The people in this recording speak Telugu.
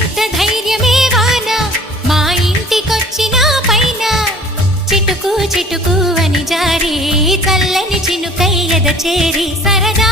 ఎంత ధైర్యమే వాన మా ఇంటికొచ్చిన పైన చిటుకు చిటుకు అని జారి చల్లని చినుకై ఎద చేరి సరదా